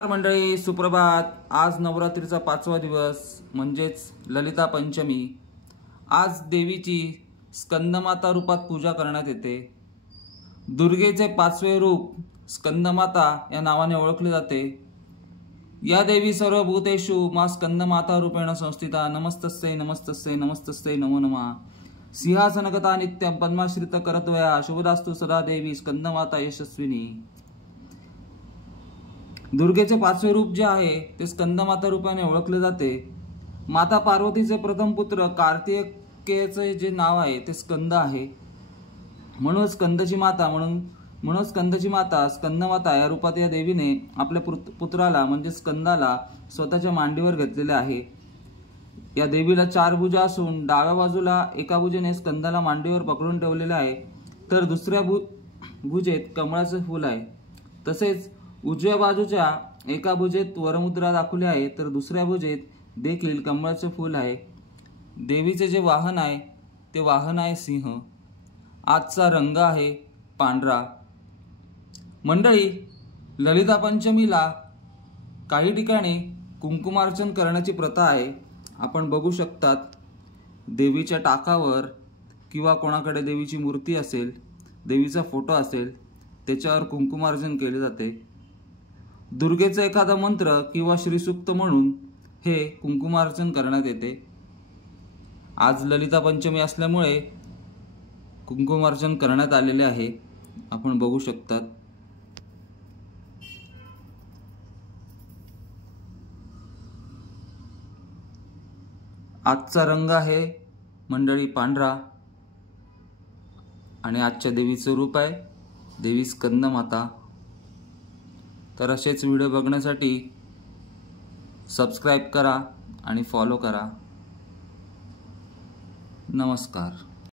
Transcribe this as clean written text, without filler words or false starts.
मंडळी सुप्रभात। आज नवरात्रीचा 5वा दिवस म्हणजेच ललिता पंचमी। आज देवीची स्कंदमाता रूपात पूजा करण्यात येते। दुर्गेचे 5वे रूप स्कंदमाता या नावाने ओळखले जाते। या देवी सर्वभूतेषु मा स्कंदमाता रूपेण संस्थिता। नमस्तस्यै नमस्तस्यै नमस्तस्यै नमो नमः। सिंहासनगता नित्यं पद्माश्रित करत्वया शुभदास्तु सदा देवी स्कंदमाता यशस्विनी। दुर्गेचे 5वे रूप जे आहे ते स्कंदमाता रूपाने ओळखले जाते। माता पार्वतीचे प्रथम पुत्र कार्तिकेयचे जे नाव आहे ते स्कंद आहे। म्हणून स्कंदची माता स्कंदमाता या रूपात या देवीने आपल्या पुत्राला म्हणजे स्कंदाला स्वतःच्या मांडीवर घेतलेले आहे। या देवीला 4 भुजा असून डाव्या बाजूला एका भुजेने स्कंदाला मांडीवर पकडून ठेवलेले आहे, तर दुसऱ्या भुजेत कमळाचे फूल आहे। तसेच उजव्या बाजूच्या एका भुजेत वरमुद्रा दाखवली आहे, तर दुसऱ्या भुजेत देखील कमळाचे फूल आहे। देवीचे जे वाहन आहे ते वाहन आहे सिंह। आजचा रंग आहे पांढरा। मंडळी, ललिता पंचमीला काही ठिकाणी कुंकुमार्चन करण्याची प्रथा आहे। आपण बघू शकतात, देवीच्या टाकावर किंवा कोणाकडे देवीची मूर्ती असेल, देवीचा फोटो असेल, त्याच्यावर कुंकुमार्चन केले जाते। दुर्गेचा एखादा मंत्र किंवा श्रीसूक्त म्हणून हे कुंकुमार्चन करण्यात येते। आज ललिता पंचमी असल्यामुळे कुंकुमार्चन करण्यात आलेले आहे, आपण बघू शकतात। आजचा रंग आहे मंडळी पांढरा आणि आजच्या देवीचं रूप आहे देवी स्कंदमाता। तर असेच व्हिडिओ बघण्यासाठी सबस्क्राइब करा आणि फॉलो करा। नमस्कार।